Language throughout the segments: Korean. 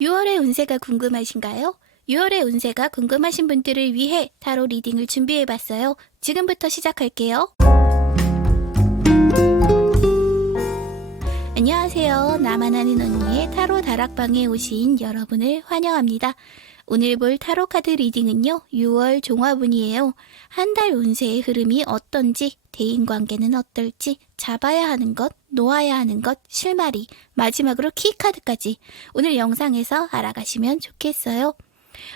6월의 운세가 궁금하신가요? 6월의 운세가 궁금하신 분들을 위해 타로 리딩을 준비해봤어요. 지금부터 시작할게요. 안녕하세요. 나만 아는 언니의 타로 다락방에 오신 여러분을 환영합니다. 오늘 볼 타로 카드 리딩은요, 6월 종합운이에요. 한 달 운세의 흐름이 어떤지, 대인관계는 어떨지, 잡아야 하는 것, 놓아야 하는 것, 실마리, 마지막으로 키카드까지 오늘 영상에서 알아가시면 좋겠어요.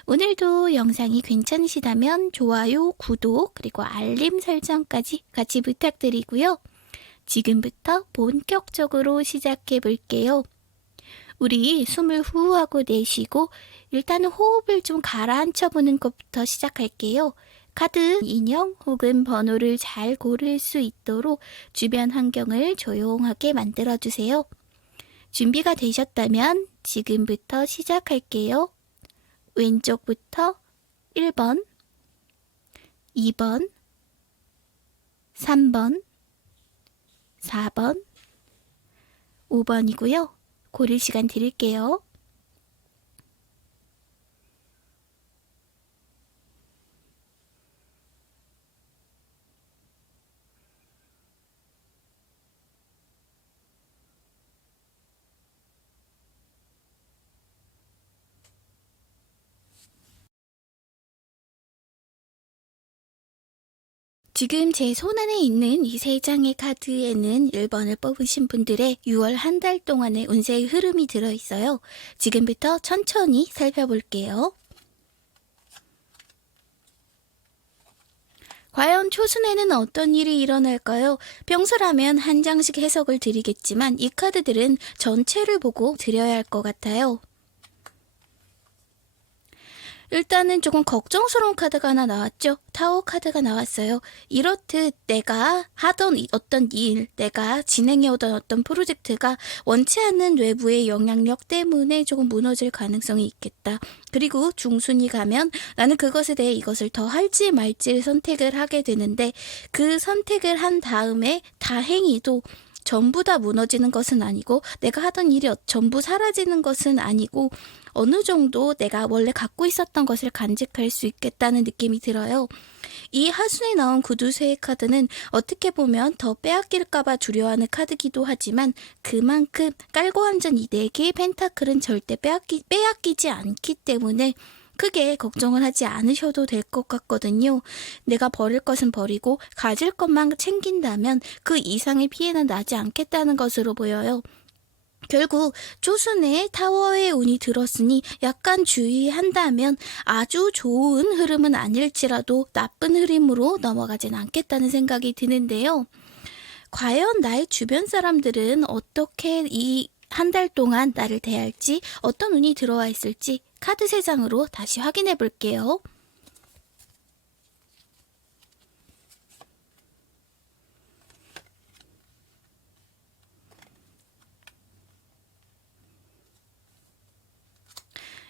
오늘도 영상이 괜찮으시다면 좋아요, 구독, 그리고 알림 설정까지 같이 부탁드리고요. 지금부터 본격적으로 시작해 볼게요. 우리 숨을 후 하고 내쉬고 일단은 호흡을 좀 가라앉혀 보는 것부터 시작할게요. 카드, 인형 혹은 번호를 잘 고를 수 있도록 주변 환경을 조용하게 만들어주세요. 준비가 되셨다면 지금부터 시작할게요. 왼쪽부터 1번, 2번, 3번, 4번, 5번이고요. 고를 시간 드릴게요. 지금 제 손안에 있는 이 세 장의 카드에는 1번을 뽑으신 분들의 6월 한 달 동안의 운세의 흐름이 들어있어요. 지금부터 천천히 살펴볼게요. 과연 초순에는 어떤 일이 일어날까요? 평소라면 한 장씩 해석을 드리겠지만 이 카드들은 전체를 보고 드려야 할 것 같아요. 일단은 조금 걱정스러운 카드가 하나 나왔죠. 타워 카드가 나왔어요. 이렇듯 내가 하던 어떤 일, 내가 진행해오던 어떤 프로젝트가 원치 않는 외부의 영향력 때문에 조금 무너질 가능성이 있겠다. 그리고 중순이 가면 나는 그것에 대해 이것을 더 할지 말지를 선택을 하게 되는데 그 선택을 한 다음에 다행히도 전부 다 무너지는 것은 아니고 내가 하던 일이 전부 사라지는 것은 아니고 어느 정도 내가 원래 갖고 있었던 것을 간직할 수 있겠다는 느낌이 들어요. 이 하순에 나온 구두쇠의 카드는 어떻게 보면 더 빼앗길까봐 두려워하는 카드기도 하지만 그만큼 깔고 앉은 이 4개의 펜타클은 절대 빼앗기지 않기 때문에 크게 걱정을 하지 않으셔도 될 것 같거든요. 내가 버릴 것은 버리고 가질 것만 챙긴다면 그 이상의 피해는 나지 않겠다는 것으로 보여요. 결국 초순에 타워의 운이 들었으니 약간 주의한다면 아주 좋은 흐름은 아닐지라도 나쁜 흐름으로 넘어가진 않겠다는 생각이 드는데요. 과연 나의 주변 사람들은 어떻게 이 한 달 동안 나를 대할지, 어떤 운이 들어와 있을지 카드 3장으로 다시 확인해 볼게요.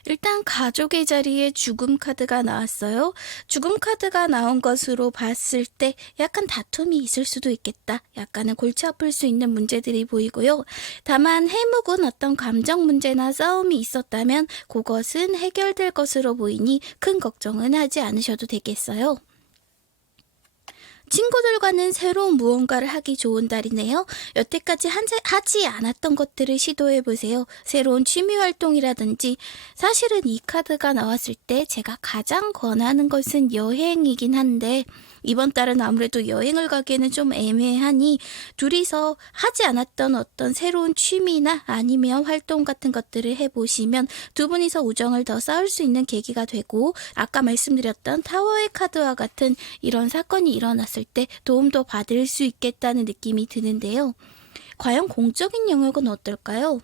일단 가족의 자리에 죽음 카드가 나왔어요. 죽음 카드가 나온 것으로 봤을 때 약간 다툼이 있을 수도 있겠다. 약간은 골치 아플 수 있는 문제들이 보이고요. 다만 해묵은 어떤 감정 문제나 싸움이 있었다면 그것은 해결될 것으로 보이니 큰 걱정은 하지 않으셔도 되겠어요. 친구들과는 새로운 무언가를 하기 좋은 달이네요. 여태까지 하지 않았던 것들을 시도해보세요. 새로운 취미활동이라든지. 사실은 이 카드가 나왔을 때 제가 가장 권하는 것은 여행이긴 한데 이번 달은 아무래도 여행을 가기에는 좀 애매하니 둘이서 하지 않았던 어떤 새로운 취미나 아니면 활동 같은 것들을 해보시면 두 분이서 우정을 더 쌓을 수 있는 계기가 되고 아까 말씀드렸던 타워의 카드와 같은 이런 사건이 일어났을 때 도움도 받을 수 있겠다는 느낌이 드는데요. 과연 공적인 영역은 어떨까요?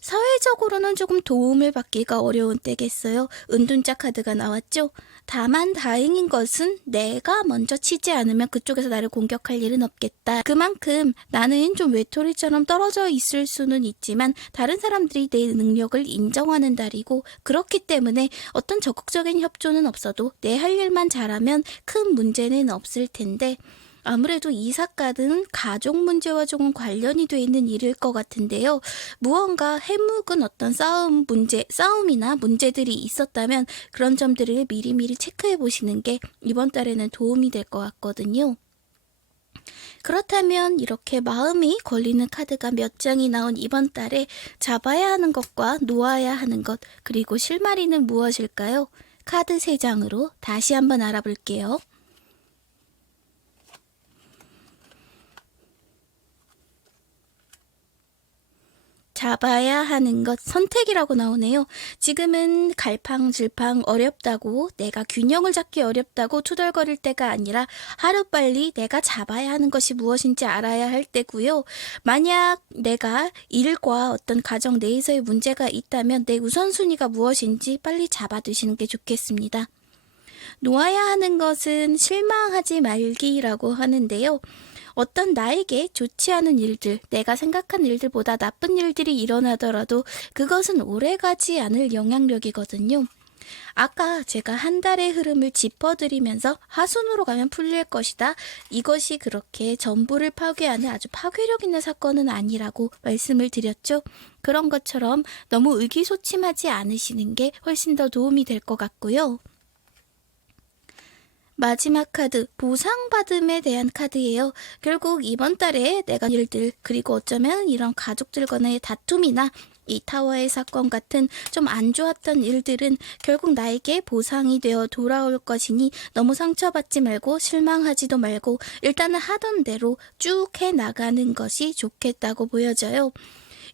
사회적으로는 조금 도움을 받기가 어려운 때겠어요. 은둔자 카드가 나왔죠. 다만 다행인 것은 내가 먼저 치지 않으면 그쪽에서 나를 공격할 일은 없겠다. 그만큼 나는 좀 외톨이처럼 떨어져 있을 수는 있지만 다른 사람들이 내 능력을 인정하는 달이고 그렇기 때문에 어떤 적극적인 협조는 없어도 내 할 일만 잘하면 큰 문제는 없을 텐데 아무래도 이삿갈은 가족 문제와 조금 관련이 돼 있는 일일 것 같은데요. 무언가 해묵은 어떤 싸움이나 문제들이 있었다면 그런 점들을 미리미리 체크해 보시는 게 이번 달에는 도움이 될 것 같거든요. 그렇다면 이렇게 마음이 걸리는 카드가 몇 장이 나온 이번 달에 잡아야 하는 것과 놓아야 하는 것, 그리고 실마리는 무엇일까요? 카드 3장으로 다시 한번 알아볼게요. 잡아야 하는 것, 선택이라고 나오네요. 지금은 갈팡질팡 어렵다고, 내가 균형을 잡기 어렵다고 투덜거릴 때가 아니라 하루빨리 내가 잡아야 하는 것이 무엇인지 알아야 할 때고요. 만약 내가 일과 어떤 가정 내에서의 문제가 있다면 내 우선순위가 무엇인지 빨리 잡아두시는 게 좋겠습니다. 놓아야 하는 것은 실망하지 말기라고 하는데요. 어떤 나에게 좋지 않은 일들, 내가 생각한 일들보다 나쁜 일들이 일어나더라도 그것은 오래가지 않을 영향력이거든요. 아까 제가 한 달의 흐름을 짚어드리면서 하순으로 가면 풀릴 것이다. 이것이 그렇게 전부를 파괴하는 아주 파괴력 있는 사건은 아니라고 말씀을 드렸죠. 그런 것처럼 너무 의기소침하지 않으시는 게 훨씬 더 도움이 될 것 같고요. 마지막 카드, 보상받음에 대한 카드예요. 결국 이번 달에 내가 일들, 그리고 어쩌면 이런 가족들과의 다툼이나 이 타워의 사건 같은 좀 안 좋았던 일들은 결국 나에게 보상이 되어 돌아올 것이니 너무 상처받지 말고 실망하지도 말고 일단은 하던 대로 쭉 해나가는 것이 좋겠다고 보여져요.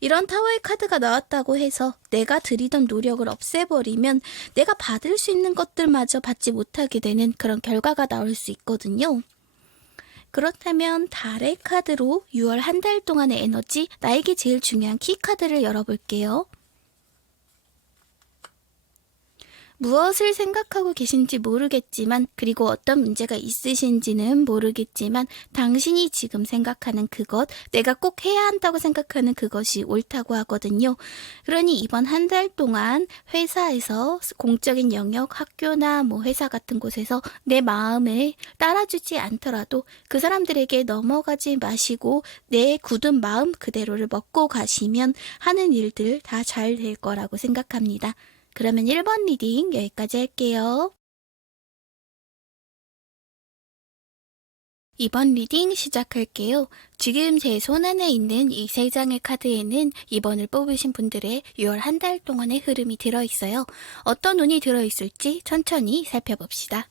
이런 타워의 카드가 나왔다고 해서 내가 들이던 노력을 없애버리면 내가 받을 수 있는 것들마저 받지 못하게 되는 그런 결과가 나올 수 있거든요. 그렇다면 달의 카드로 6월 한 달 동안의 에너지, 나에게 제일 중요한 키카드를 열어볼게요. 무엇을 생각하고 계신지 모르겠지만, 그리고 어떤 문제가 있으신지는 모르겠지만 당신이 지금 생각하는 그것, 내가 꼭 해야 한다고 생각하는 그것이 옳다고 하거든요. 그러니 이번 한 달 동안 회사에서, 공적인 영역, 학교나 회사 같은 곳에서 내 마음을 따라주지 않더라도 그 사람들에게 넘어가지 마시고 내 굳은 마음 그대로를 먹고 가시면 하는 일들 다 잘 될 거라고 생각합니다. 그러면 1번 리딩 여기까지 할게요. 2번 리딩 시작할게요. 지금 제 손안에 있는 이 3장의 카드에는 이번을 뽑으신 분들의 6월 한 달 동안의 흐름이 들어있어요. 어떤 운이 들어있을지 천천히 살펴봅시다.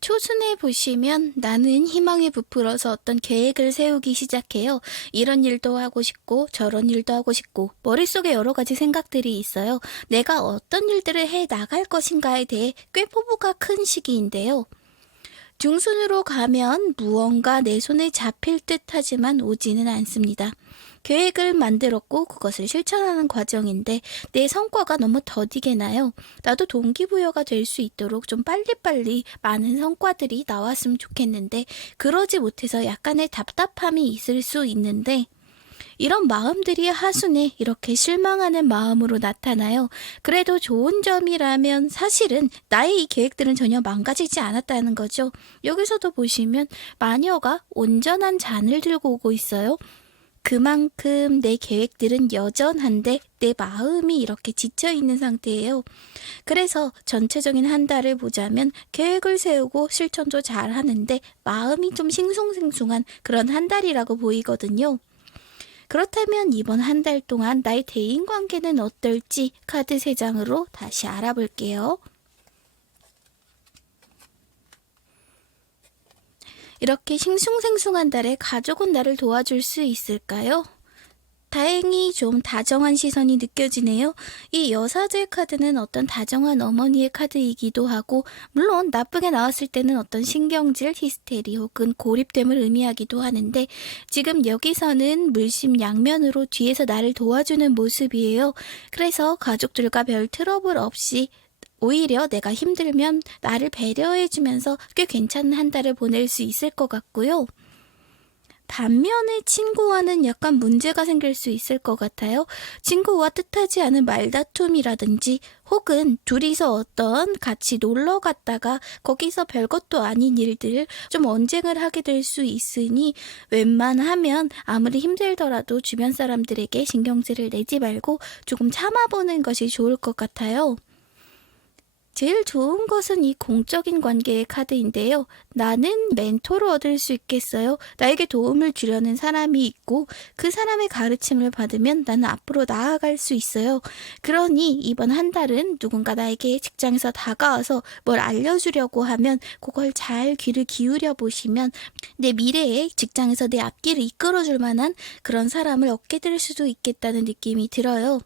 초순에 보시면 나는 희망에 부풀어서 어떤 계획을 세우기 시작해요. 이런 일도 하고 싶고 저런 일도 하고 싶고 머릿속에 여러 가지 생각들이 있어요. 내가 어떤 일들을 해 나갈 것인가에 대해 꽤 포부가 큰 시기인데요. 중순으로 가면 무언가 내 손에 잡힐 듯 하지만 오지는 않습니다. 계획을 만들었고 그것을 실천하는 과정인데 내 성과가 너무 더디게 나요. 나도 동기부여가 될 수 있도록 좀 빨리빨리 많은 성과들이 나왔으면 좋겠는데 그러지 못해서 약간의 답답함이 있을 수 있는데 이런 마음들이 하순에 이렇게 실망하는 마음으로 나타나요. 그래도 좋은 점이라면 사실은 나의 이 계획들은 전혀 망가지지 않았다는 거죠. 여기서도 보시면 마녀가 온전한 잔을 들고 오고 있어요. 그만큼 내 계획들은 여전한데 내 마음이 이렇게 지쳐있는 상태예요. 그래서 전체적인 한 달을 보자면 계획을 세우고 실천도 잘 하는데 마음이 좀 싱숭생숭한 그런 한 달이라고 보이거든요. 그렇다면 이번 한 달 동안 나의 대인관계는 어떨지 카드 3장으로 다시 알아볼게요. 이렇게 싱숭생숭한 달에 가족은 나를 도와줄 수 있을까요? 다행히 좀 다정한 시선이 느껴지네요. 이 여사제 카드는 어떤 다정한 어머니의 카드이기도 하고 물론 나쁘게 나왔을 때는 어떤 신경질, 히스테리 혹은 고립됨을 의미하기도 하는데 지금 여기서는 물심양면으로 뒤에서 나를 도와주는 모습이에요. 그래서 가족들과 별 트러블 없이 오히려 내가 힘들면 나를 배려해주면서 꽤 괜찮은 한 달을 보낼 수 있을 것 같고요. 반면에 친구와는 약간 문제가 생길 수 있을 것 같아요. 친구와 뜻하지 않은 말다툼이라든지 혹은 둘이서 어떤 같이 놀러 갔다가 거기서 별것도 아닌 일들 좀 언쟁을 하게 될 수 있으니 웬만하면 아무리 힘들더라도 주변 사람들에게 신경질을 내지 말고 조금 참아보는 것이 좋을 것 같아요. 제일 좋은 것은 이 공적인 관계의 카드인데요. 나는 멘토를 얻을 수 있겠어요. 나에게 도움을 주려는 사람이 있고 그 사람의 가르침을 받으면 나는 앞으로 나아갈 수 있어요. 그러니 이번 한 달은 누군가 나에게 직장에서 다가와서 뭘 알려주려고 하면 그걸 잘 귀를 기울여 보시면 내 미래에 직장에서 내 앞길을 이끌어줄 만한 그런 사람을 얻게 될 수도 있겠다는 느낌이 들어요.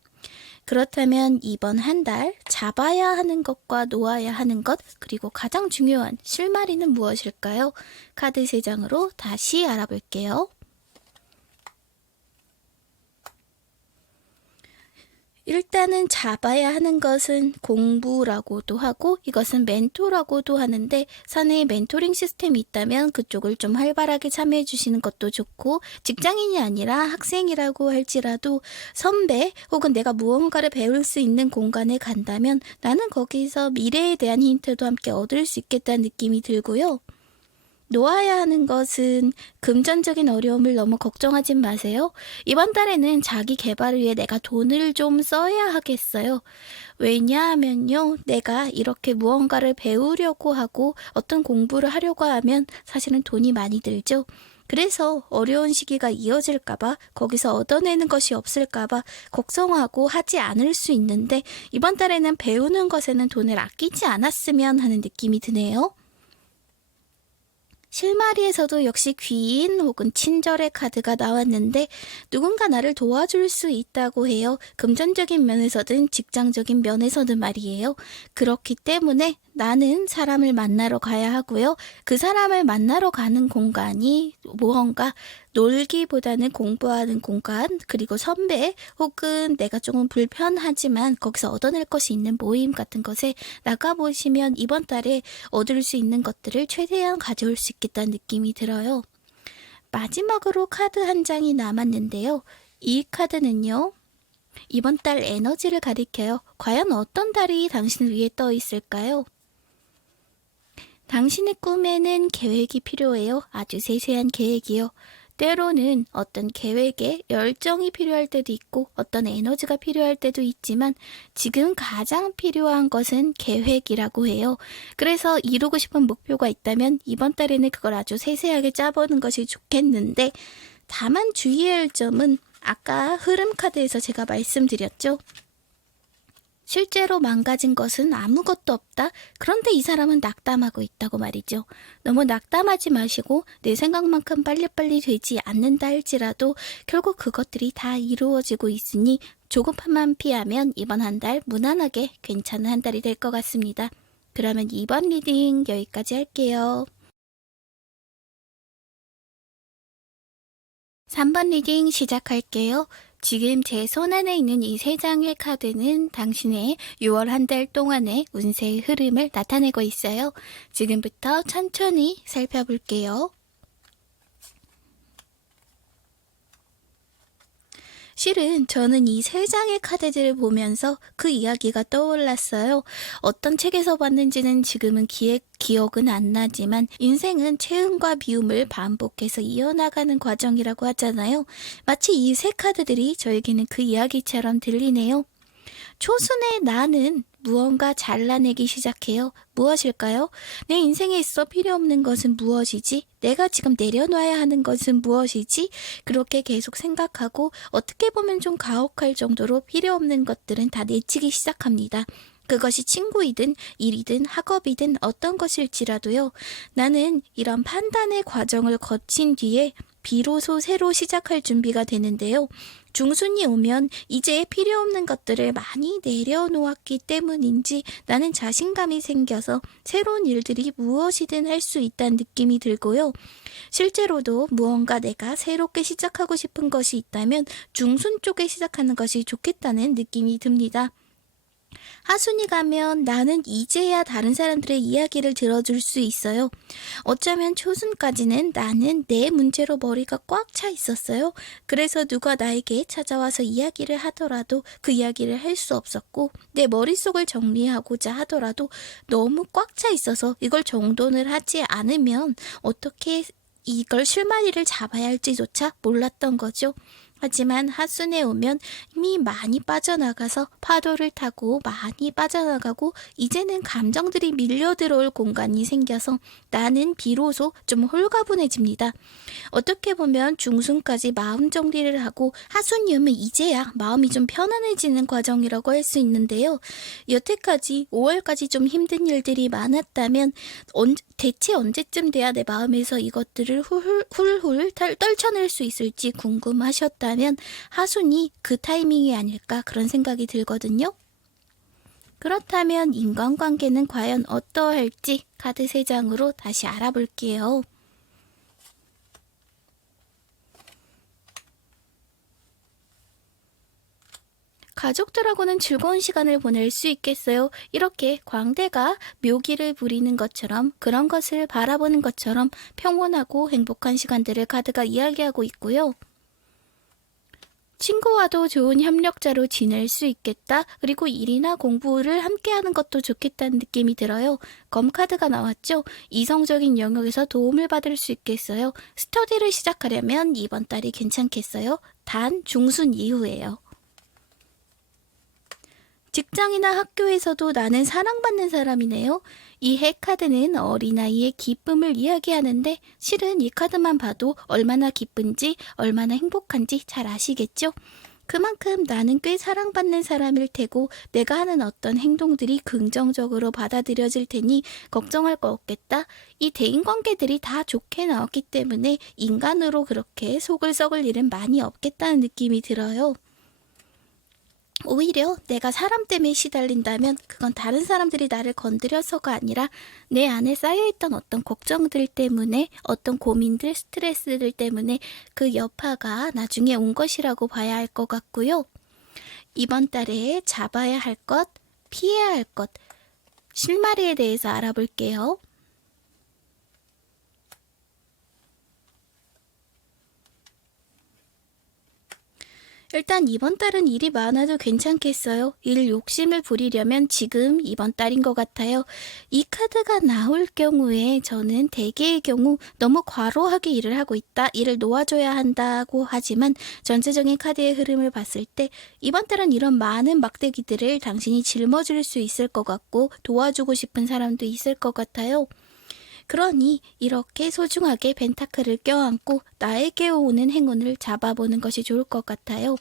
그렇다면 이번 한 달 잡아야 하는 것과 놓아야 하는 것, 그리고 가장 중요한 실마리는 무엇일까요? 카드 3장으로 다시 알아볼게요. 일단은 잡아야 하는 것은 공부라고도 하고 이것은 멘토라고도 하는데 사내에 멘토링 시스템이 있다면 그쪽을 좀 활발하게 참여해 주시는 것도 좋고 직장인이 아니라 학생이라고 할지라도 선배 혹은 내가 무언가를 배울 수 있는 공간에 간다면 나는 거기서 미래에 대한 힌트도 함께 얻을 수 있겠다는 느낌이 들고요. 놓아야 하는 것은 금전적인 어려움을 너무 걱정하진 마세요. 이번 달에는 자기 개발을 위해 내가 돈을 좀 써야 하겠어요. 왜냐하면요, 내가 이렇게 무언가를 배우려고 하고 어떤 공부를 하려고 하면 사실은 돈이 많이 들죠. 그래서 어려운 시기가 이어질까봐 거기서 얻어내는 것이 없을까봐 걱정하고 하지 않을 수 있는데 이번 달에는 배우는 것에는 돈을 아끼지 않았으면 하는 느낌이 드네요. 실마리에서도 역시 귀인 혹은 친절의 카드가 나왔는데 누군가 나를 도와줄 수 있다고 해요. 금전적인 면에서든 직장적인 면에서든 말이에요. 그렇기 때문에 나는 사람을 만나러 가야 하고요. 그 사람을 만나러 가는 공간이 무언가 놀기보다는 공부하는 공간, 그리고 선배 혹은 내가 조금 불편하지만 거기서 얻어낼 것이 있는 모임 같은 것에 나가보시면 이번 달에 얻을 수 있는 것들을 최대한 가져올 수 있겠다는 느낌이 들어요. 마지막으로 카드 한 장이 남았는데요. 이 카드는요, 이번 달 에너지를 가리켜요. 과연 어떤 달이 당신 위에 떠 있을까요? 당신의 꿈에는 계획이 필요해요. 아주 세세한 계획이요. 때로는 어떤 계획에 열정이 필요할 때도 있고 어떤 에너지가 필요할 때도 있지만 지금 가장 필요한 것은 계획이라고 해요. 그래서 이루고 싶은 목표가 있다면 이번 달에는 그걸 아주 세세하게 짜보는 것이 좋겠는데 다만 주의해야 할 점은 아까 흐름 카드에서 제가 말씀드렸죠. 실제로 망가진 것은 아무것도 없다. 그런데 이 사람은 낙담하고 있다고 말이죠. 너무 낙담하지 마시고 내 생각만큼 빨리빨리 되지 않는다 할지라도 결국 그것들이 다 이루어지고 있으니 조급함만 피하면 이번 한 달 무난하게 괜찮은 한 달이 될 것 같습니다. 그러면 이번 리딩 여기까지 할게요. 3번 리딩 시작할게요. 지금 제 손안에 있는 이 3장의 카드는 당신의 6월 한 달 동안의 운세의 흐름을 나타내고 있어요. 지금부터 천천히 살펴볼게요. 실은 저는 이 3장의 카드들을 보면서 그 이야기가 떠올랐어요. 어떤 책에서 봤는지는 지금은 기억은 안 나지만 인생은 채음과 비움을 반복해서 이어나가는 과정이라고 하잖아요. 마치 이 3 카드들이 저에게는 그 이야기처럼 들리네요. 초순의 나는 무언가 잘라내기 시작해요. 무엇일까요? 내 인생에 있어 필요 없는 것은 무엇이지? 내가 지금 내려놔야 하는 것은 무엇이지? 그렇게 계속 생각하고 어떻게 보면 좀 가혹할 정도로 필요 없는 것들은 다 내치기 시작합니다. 그것이 친구이든 일이든 학업이든 어떤 것일지라도요. 나는 이런 판단의 과정을 거친 뒤에 비로소 새로 시작할 준비가 되는데요. 중순이 오면 이제 필요 없는 것들을 많이 내려놓았기 때문인지 나는 자신감이 생겨서 새로운 일들이 무엇이든 할 수 있다는 느낌이 들고요. 실제로도 무언가 내가 새롭게 시작하고 싶은 것이 있다면 중순 쪽에 시작하는 것이 좋겠다는 느낌이 듭니다. 하순이 가면 나는 이제야 다른 사람들의 이야기를 들어줄 수 있어요. 어쩌면 초순까지는 나는 내 문제로 머리가 꽉 차 있었어요. 그래서 누가 나에게 찾아와서 이야기를 하더라도 그 이야기를 할 수 없었고, 내 머릿속을 정리하고자 하더라도 너무 꽉 차 있어서 이걸 정돈을 하지 않으면 어떻게 이걸 실마리를 잡아야 할지조차 몰랐던 거죠. 하지만 하순에 오면 이미 많이 빠져나가서 파도를 타고 많이 빠져나가고 이제는 감정들이 밀려 들어올 공간이 생겨서 나는 비로소 좀 홀가분해집니다. 어떻게 보면 중순까지 마음 정리를 하고 하순이 오면 이제야 마음이 좀 편안해지는 과정이라고 할 수 있는데요. 여태까지 5월까지 좀 힘든 일들이 많았다면 대체 언제쯤 돼야 내 마음에서 이것들을 훌훌 떨쳐낼 수 있을지 궁금하셨다면 하순이 그 타이밍이 아닐까 그런 생각이 들거든요. 그렇다면 인간관계는 과연 어떠할지 카드 3장으로 다시 알아볼게요. 가족들하고는 즐거운 시간을 보낼 수 있겠어요. 이렇게 광대가 묘기를 부리는 것처럼 그런 것을 바라보는 것처럼 평온하고 행복한 시간들을 카드가 이야기하고 있고요. 친구와도 좋은 협력자로 지낼 수 있겠다. 그리고 일이나 공부를 함께하는 것도 좋겠다는 느낌이 들어요. 검 카드가 나왔죠. 이성적인 영역에서 도움을 받을 수 있겠어요. 스터디를 시작하려면 이번 달이 괜찮겠어요. 단 중순 이후에요. 직장이나 학교에서도 나는 사랑받는 사람이네요. 이 해카드는 어린아이의 기쁨을 이야기하는데 실은 이 카드만 봐도 얼마나 기쁜지 얼마나 행복한지 잘 아시겠죠? 그만큼 나는 꽤 사랑받는 사람일 테고 내가 하는 어떤 행동들이 긍정적으로 받아들여질 테니 걱정할 거 없겠다. 이 대인관계들이 다 좋게 나왔기 때문에 인간으로 그렇게 속을 썩을 일은 많이 없겠다는 느낌이 들어요. 오히려 내가 사람 때문에 시달린다면 그건 다른 사람들이 나를 건드려서가 아니라 내 안에 쌓여있던 어떤 걱정들 때문에 어떤 고민들, 스트레스들 때문에 그 여파가 나중에 온 것이라고 봐야 할 것 같고요. 이번 달에 잡아야 할 것, 피해야 할 것, 실마리에 대해서 알아볼게요. 일단 이번 달은 일이 많아도 괜찮겠어요. 일 욕심을 부리려면 지금 이번 달인 것 같아요. 이 카드가 나올 경우에 저는 대개의 경우 너무 과로하게 일을 하고 있다, 일을 놓아줘야 한다고 하지만 전체적인 카드의 흐름을 봤을 때 이번 달은 이런 많은 막대기들을 당신이 짊어질 수 있을 것 같고 도와주고 싶은 사람도 있을 것 같아요. 그러니 이렇게 소중하게 펜타클을 껴안고 나에게 오는 행운을 잡아보는 것이 좋을 것 같아요.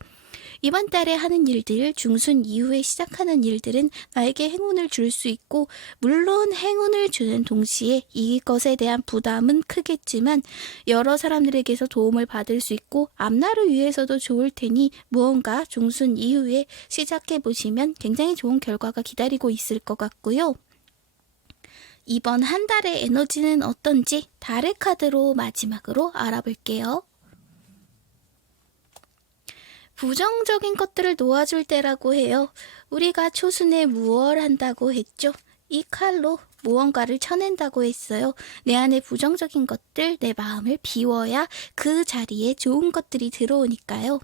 이번 달에 하는 일들, 중순 이후에 시작하는 일들은 나에게 행운을 줄 수 있고 물론 행운을 주는 동시에 이것에 대한 부담은 크겠지만 여러 사람들에게서 도움을 받을 수 있고 앞날을 위해서도 좋을 테니 무언가 중순 이후에 시작해보시면 굉장히 좋은 결과가 기다리고 있을 것 같고요. 이번 한 달의 에너지는 어떤지 달의 카드로 마지막으로 알아볼게요. 부정적인 것들을 놓아줄 때라고 해요. 우리가 초순에 무얼한다고 했죠? 이 칼로 무언가를 쳐낸다고 했어요. 내 안에 부정적인 것들, 내 마음을 비워야 그 자리에 좋은 것들이 들어오니까요.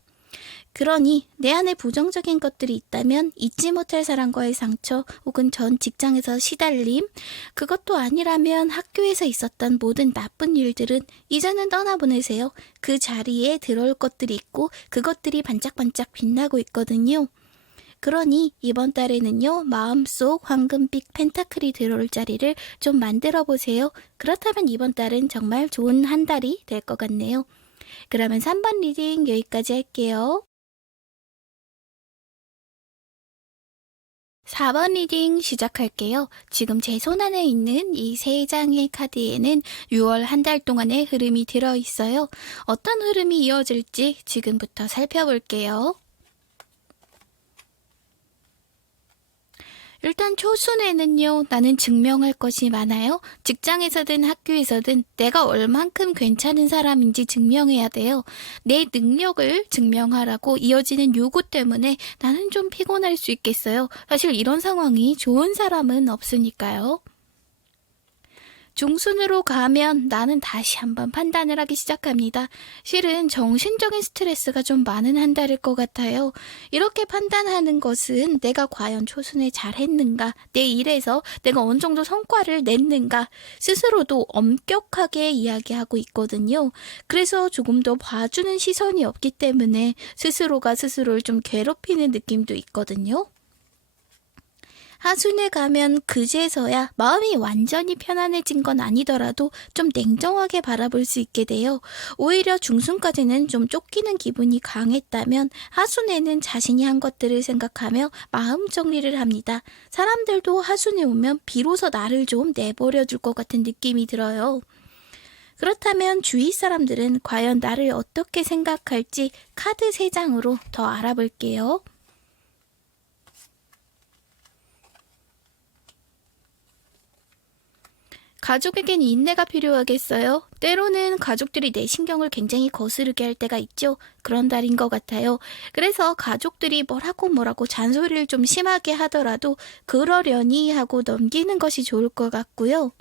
그러니 내 안에 부정적인 것들이 있다면 잊지 못할 사람과의 상처 혹은 전 직장에서 시달림, 그것도 아니라면 학교에서 있었던 모든 나쁜 일들은 이제는 떠나보내세요. 그 자리에 들어올 것들이 있고 그것들이 반짝반짝 빛나고 있거든요. 그러니 이번 달에는요, 마음속 황금빛 펜타클이 들어올 자리를 좀 만들어 보세요. 그렇다면 이번 달은 정말 좋은 한 달이 될 것 같네요. 그러면 3번 리딩 여기까지 할게요. 4번 리딩 시작할게요. 지금 제 손안에 있는 이 3장의 카드에는 6월 한 달 동안의 흐름이 들어있어요. 어떤 흐름이 이어질지 지금부터 살펴볼게요. 일단 초순에는요, 나는 증명할 것이 많아요. 직장에서든 학교에서든 내가 얼만큼 괜찮은 사람인지 증명해야 돼요. 내 능력을 증명하라고 이어지는 요구 때문에 나는 좀 피곤할 수 있겠어요. 사실 이런 상황이 좋은 사람은 없으니까요. 중순으로 가면 나는 다시 한번 판단을 하기 시작합니다. 실은 정신적인 스트레스가 좀 많은 한 달일 것 같아요. 이렇게 판단하는 것은 내가 과연 초순에 잘했는가, 내 일에서 내가 어느 정도 성과를 냈는가, 스스로도 엄격하게 이야기하고 있거든요. 그래서 조금 더 봐주는 시선이 없기 때문에 스스로가 스스로를 좀 괴롭히는 느낌도 있거든요. 하순에 가면 그제서야 마음이 완전히 편안해진 건 아니더라도 좀 냉정하게 바라볼 수 있게 돼요. 오히려 중순까지는 좀 쫓기는 기분이 강했다면 하순에는 자신이 한 것들을 생각하며 마음 정리를 합니다. 사람들도 하순에 오면 비로소 나를 좀 내버려 둘 것 같은 느낌이 들어요. 그렇다면 주위 사람들은 과연 나를 어떻게 생각할지 카드 3장으로 더 알아볼게요. 가족에겐 인내가 필요하겠어요. 때로는 가족들이 내 신경을 굉장히 거스르게 할 때가 있죠. 그런 달인 것 같아요. 그래서 가족들이 뭐라고 잔소리를 좀 심하게 하더라도 그러려니 하고 넘기는 것이 좋을 것 같고요.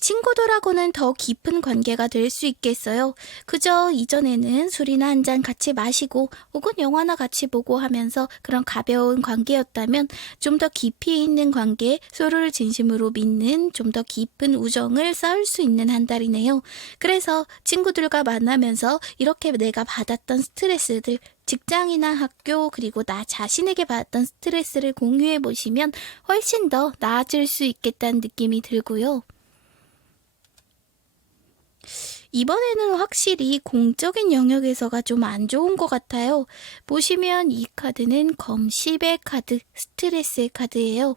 친구들하고는 더 깊은 관계가 될 수 있겠어요. 그저 이전에는 술이나 한 잔 같이 마시고 혹은 영화나 같이 보고 하면서 그런 가벼운 관계였다면 좀 더 깊이 있는 관계, 서로를 진심으로 믿는 좀 더 깊은 우정을 쌓을 수 있는 한 달이네요. 그래서 친구들과 만나면서 이렇게 내가 받았던 스트레스들, 직장이나 학교 그리고 나 자신에게 받았던 스트레스를 공유해 보시면 훨씬 더 나아질 수 있겠다는 느낌이 들고요. 이번에는 확실히 공적인 영역에서가 좀 안 좋은 것 같아요. 보시면 이 카드는 검십의 카드, 스트레스의 카드예요.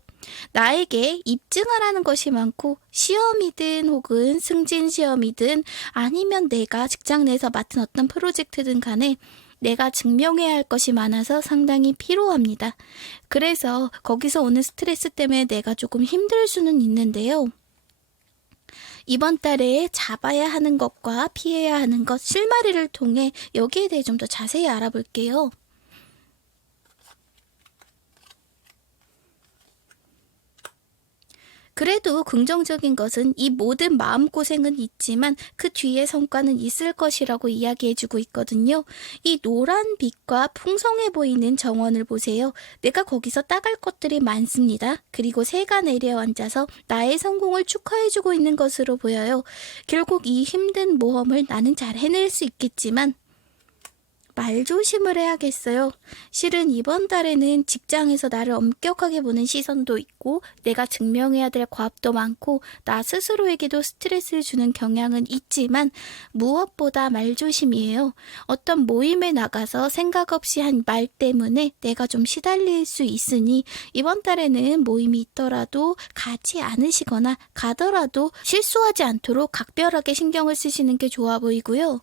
나에게 입증하라는 것이 많고 시험이든 혹은 승진 시험이든 아니면 내가 직장 내에서 맡은 어떤 프로젝트든 간에 내가 증명해야 할 것이 많아서 상당히 피로합니다. 그래서 거기서 오는 스트레스 때문에 내가 조금 힘들 수는 있는데요. 이번 달에 잡아야 하는 것과 피해야 하는 것, 실마리를 통해 여기에 대해 좀 더 자세히 알아볼게요. 그래도 긍정적인 것은 이 모든 마음고생은 있지만 그 뒤에 성과는 있을 것이라고 이야기해주고 있거든요. 이 노란 빛과 풍성해 보이는 정원을 보세요. 내가 거기서 따갈 것들이 많습니다. 그리고 새가 내려앉아서 나의 성공을 축하해주고 있는 것으로 보여요. 결국 이 힘든 모험을 나는 잘 해낼 수 있겠지만 말조심을 해야겠어요. 실은 이번 달에는 직장에서 나를 엄격하게 보는 시선도 있고 내가 증명해야 될 과업도 많고 나 스스로에게도 스트레스를 주는 경향은 있지만 무엇보다 말조심이에요. 어떤 모임에 나가서 생각 없이 한 말 때문에 내가 좀 시달릴 수 있으니 이번 달에는 모임이 있더라도 가지 않으시거나 가더라도 실수하지 않도록 각별하게 신경을 쓰시는 게 좋아 보이고요.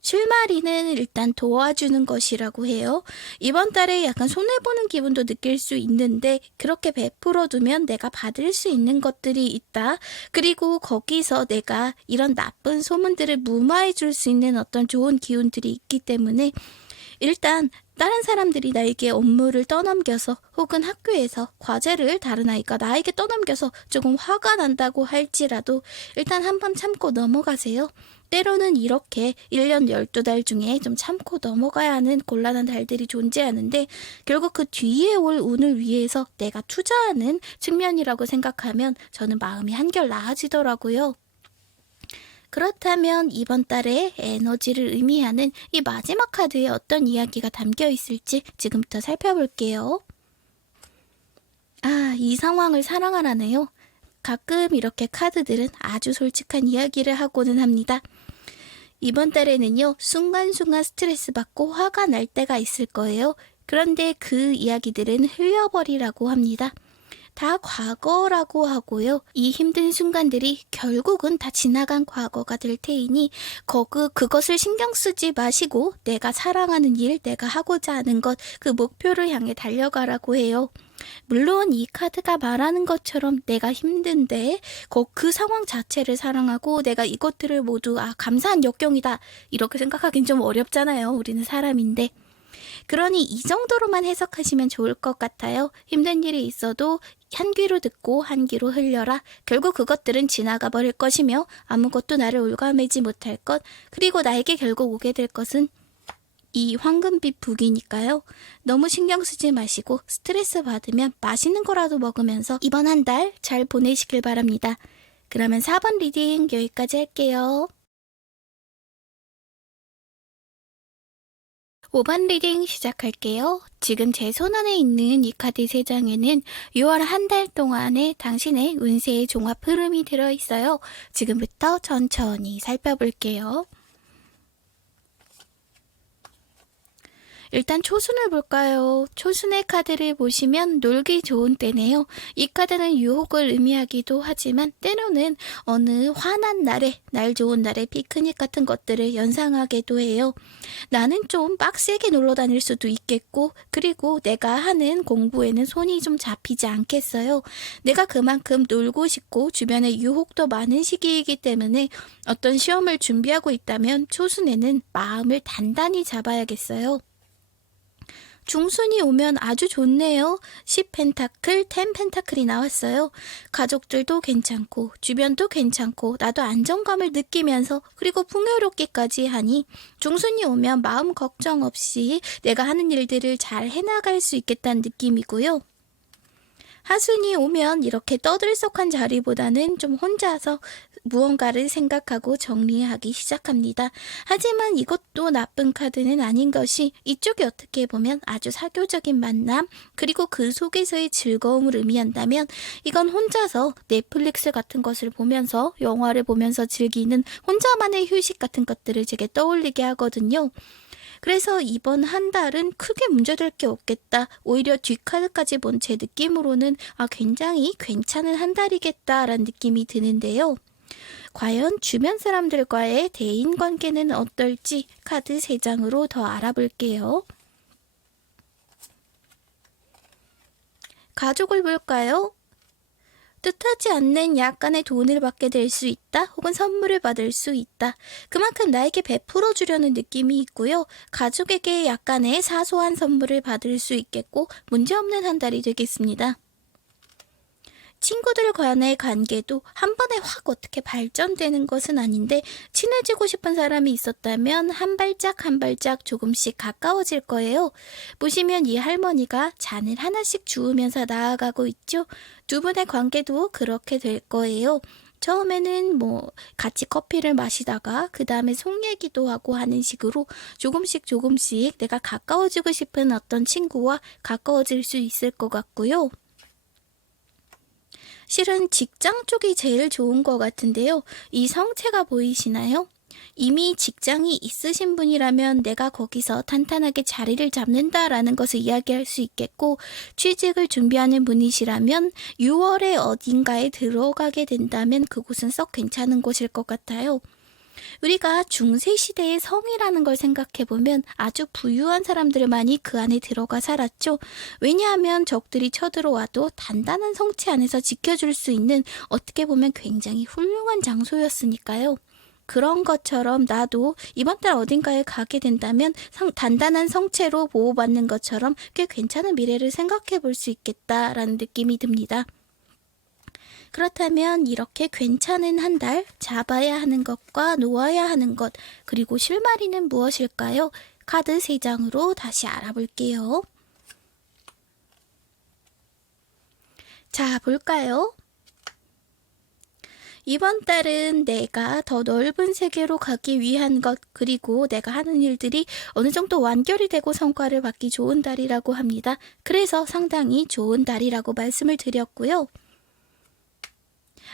실마리는 일단 도와주는 것이라고 해요. 이번 달에 약간 손해보는 기분도 느낄 수 있는데 그렇게 베풀어두면 내가 받을 수 있는 것들이 있다. 그리고 거기서 내가 이런 나쁜 소문들을 무마해 줄 수 있는 어떤 좋은 기운들이 있기 때문에 일단 다른 사람들이 나에게 업무를 떠넘겨서 혹은 학교에서 과제를 다른 아이가 나에게 떠넘겨서 조금 화가 난다고 할지라도 일단 한번 참고 넘어가세요. 때로는 이렇게 1년 12달 중에 좀 참고 넘어가야 하는 곤란한 달들이 존재하는데 결국 그 뒤에 올 운을 위해서 내가 투자하는 측면이라고 생각하면 저는 마음이 한결 나아지더라고요. 그렇다면 이번 달에 에너지를 의미하는 이 마지막 카드에 어떤 이야기가 담겨 있을지 지금부터 살펴볼게요. 이 상황을 사랑하라네요. 가끔 이렇게 카드들은 아주 솔직한 이야기를 하고는 합니다. 이번 달에는요, 순간순간 스트레스 받고 화가 날 때가 있을 거예요. 그런데 그 이야기들은 흘려버리라고 합니다. 다 과거라고 하고요. 이 힘든 순간들이 결국은 다 지나간 과거가 될 테이니 그것을 신경 쓰지 마시고 내가 사랑하는 일, 내가 하고자 하는 것, 그 목표를 향해 달려가라고 해요. 물론 이 카드가 말하는 것처럼 내가 힘든데 그 상황 자체를 사랑하고 내가 이것들을 모두 감사한 역경이다 이렇게 생각하긴 좀 어렵잖아요. 우리는 사람인데. 그러니 이 정도로만 해석하시면 좋을 것 같아요. 힘든 일이 있어도 한 귀로 듣고 한 귀로 흘려라. 결국 그것들은 지나가 버릴 것이며 아무것도 나를 올가매지 못할 것, 그리고 나에게 결국 오게 될 것은 이 황금빛 북이니까요. 너무 신경 쓰지 마시고 스트레스 받으면 맛있는 거라도 먹으면서 이번 한 달 잘 보내시길 바랍니다. 그러면 4번 리딩 여기까지 할게요. 5번 리딩 시작할게요. 지금 제 손안에 있는 이 카드 3장에는 6월 한 달 동안의 당신의 운세의 종합 흐름이 들어있어요. 지금부터 천천히 살펴볼게요. 일단 초순을 볼까요? 초순의 카드를 보시면 놀기 좋은 때네요. 이 카드는 유혹을 의미하기도 하지만 때로는 어느 환한 날에, 날 좋은 날에 피크닉 같은 것들을 연상하기도 해요. 나는 좀 빡세게 놀러 다닐 수도 있겠고, 그리고 내가 하는 공부에는 손이 좀 잡히지 않겠어요. 내가 그만큼 놀고 싶고 주변에 유혹도 많은 시기이기 때문에 어떤 시험을 준비하고 있다면 초순에는 마음을 단단히 잡아야겠어요. 중순이 오면 아주 좋네요. 10펜타클, 10펜타클이 나왔어요. 가족들도 괜찮고 주변도 괜찮고 나도 안정감을 느끼면서 그리고 풍요롭기까지 하니 중순이 오면 마음 걱정 없이 내가 하는 일들을 잘 해나갈 수 있겠다는 느낌이고요. 하순이 오면 이렇게 떠들썩한 자리보다는 좀 혼자서 무언가를 생각하고 정리하기 시작합니다. 하지만 이것도 나쁜 카드는 아닌 것이 이쪽이 어떻게 보면 아주 사교적인 만남 그리고 그 속에서의 즐거움을 의미한다면 이건 혼자서 넷플릭스 같은 것을 보면서 영화를 보면서 즐기는 혼자만의 휴식 같은 것들을 제게 떠올리게 하거든요. 그래서 이번 한 달은 크게 문제될 게 없겠다. 오히려 뒷카드까지 본 제 느낌으로는 굉장히 괜찮은 한 달이겠다라는 느낌이 드는데요. 과연 주변 사람들과의 대인관계는 어떨지 카드 3장으로 더 알아볼게요. 가족을 볼까요? 뜻하지 않는 약간의 돈을 받게 될 수 있다 혹은 선물을 받을 수 있다. 그만큼 나에게 베풀어 주려는 느낌이 있고요. 가족에게 약간의 사소한 선물을 받을 수 있겠고 문제없는 한 달이 되겠습니다. 친구들 간의 관계도 한 번에 확 어떻게 발전되는 것은 아닌데 친해지고 싶은 사람이 있었다면 한 발짝 한 발짝 조금씩 가까워질 거예요. 보시면 이 할머니가 잔을 하나씩 주우면서 나아가고 있죠. 두 분의 관계도 그렇게 될 거예요. 처음에는 같이 커피를 마시다가 그 다음에 속 얘기도 하고 하는 식으로 조금씩 내가 가까워지고 싶은 어떤 친구와 가까워질 수 있을 것 같고요. 실은 직장 쪽이 제일 좋은 것 같은데요. 이 성체가 보이시나요? 이미 직장이 있으신 분이라면 내가 거기서 탄탄하게 자리를 잡는다라는 것을 이야기할 수 있겠고 취직을 준비하는 분이시라면 6월에 어딘가에 들어가게 된다면 그곳은 썩 괜찮은 곳일 것 같아요. 우리가 중세시대의 성이라는 걸 생각해보면 아주 부유한 사람들 많이 그 안에 들어가 살았죠. 왜냐하면 적들이 쳐들어와도 단단한 성체 안에서 지켜줄 수 있는 어떻게 보면 굉장히 훌륭한 장소였으니까요. 그런 것처럼 나도 이번 달 어딘가에 가게 된다면 단단한 성체로 보호받는 것처럼 꽤 괜찮은 미래를 생각해 볼 수 있겠다라는 느낌이 듭니다. 그렇다면 이렇게 괜찮은 한 달 잡아야 하는 것과 놓아야 하는 것 그리고 실마리는 무엇일까요? 카드 3장으로 다시 알아볼게요. 자, 볼까요? 이번 달은 내가 더 넓은 세계로 가기 위한 것 그리고 내가 하는 일들이 어느 정도 완결이 되고 성과를 받기 좋은 달이라고 합니다. 그래서 상당히 좋은 달이라고 말씀을 드렸고요.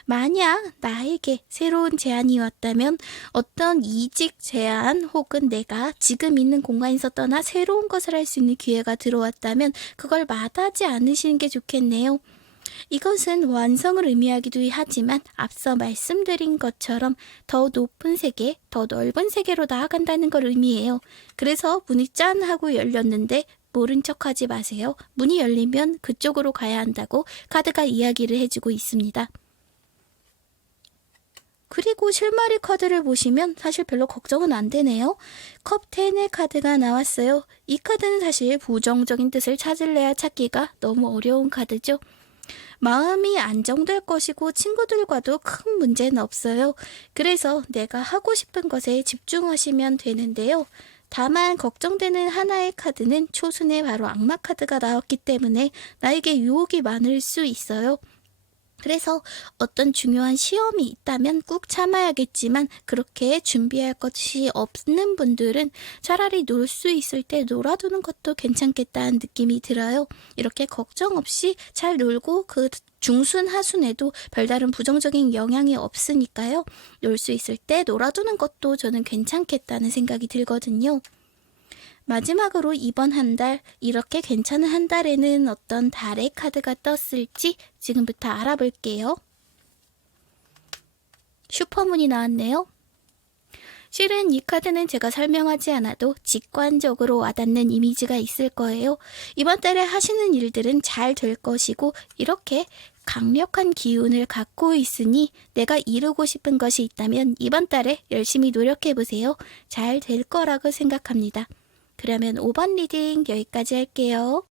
만약 나에게 새로운 제안이 왔다면 어떤 이직 제안 혹은 내가 지금 있는 공간에서 떠나 새로운 것을 할 수 있는 기회가 들어왔다면 그걸 마다하지 않으시는 게 좋겠네요. 이것은 완성을 의미하기도 하지만 앞서 말씀드린 것처럼 더 높은 세계, 더 넓은 세계로 나아간다는 걸 의미해요. 그래서 문이 짠 하고 열렸는데 모른 척하지 마세요. 문이 열리면 그쪽으로 가야 한다고 카드가 이야기를 해주고 있습니다. 그리고 실마리 카드를 보시면 사실 별로 걱정은 안 되네요. 컵 10의 카드가 나왔어요. 이 카드는 사실 부정적인 뜻을 찾을래야 찾기가 너무 어려운 카드죠. 마음이 안정될 것이고 친구들과도 큰 문제는 없어요. 그래서 내가 하고 싶은 것에 집중하시면 되는데요. 다만 걱정되는 하나의 카드는 초순에 바로 악마 카드가 나왔기 때문에 나에게 유혹이 많을 수 있어요. 그래서 어떤 중요한 시험이 있다면 꾹 참아야겠지만 그렇게 준비할 것이 없는 분들은 차라리 놀 수 있을 때 놀아두는 것도 괜찮겠다는 느낌이 들어요. 이렇게 걱정 없이 잘 놀고 그 중순 하순에도 별다른 부정적인 영향이 없으니까요. 놀 수 있을 때 놀아두는 것도 저는 괜찮겠다는 생각이 들거든요. 마지막으로 이번 한 달, 이렇게 괜찮은 한 달에는 어떤 달의 카드가 떴을지 지금부터 알아볼게요. 슈퍼문이 나왔네요. 실은 이 카드는 제가 설명하지 않아도 직관적으로 와닿는 이미지가 있을 거예요. 이번 달에 하시는 일들은 잘 될 것이고 이렇게 강력한 기운을 갖고 있으니 내가 이루고 싶은 것이 있다면 이번 달에 열심히 노력해보세요. 잘 될 거라고 생각합니다. 그러면 5번 리딩 여기까지 할게요.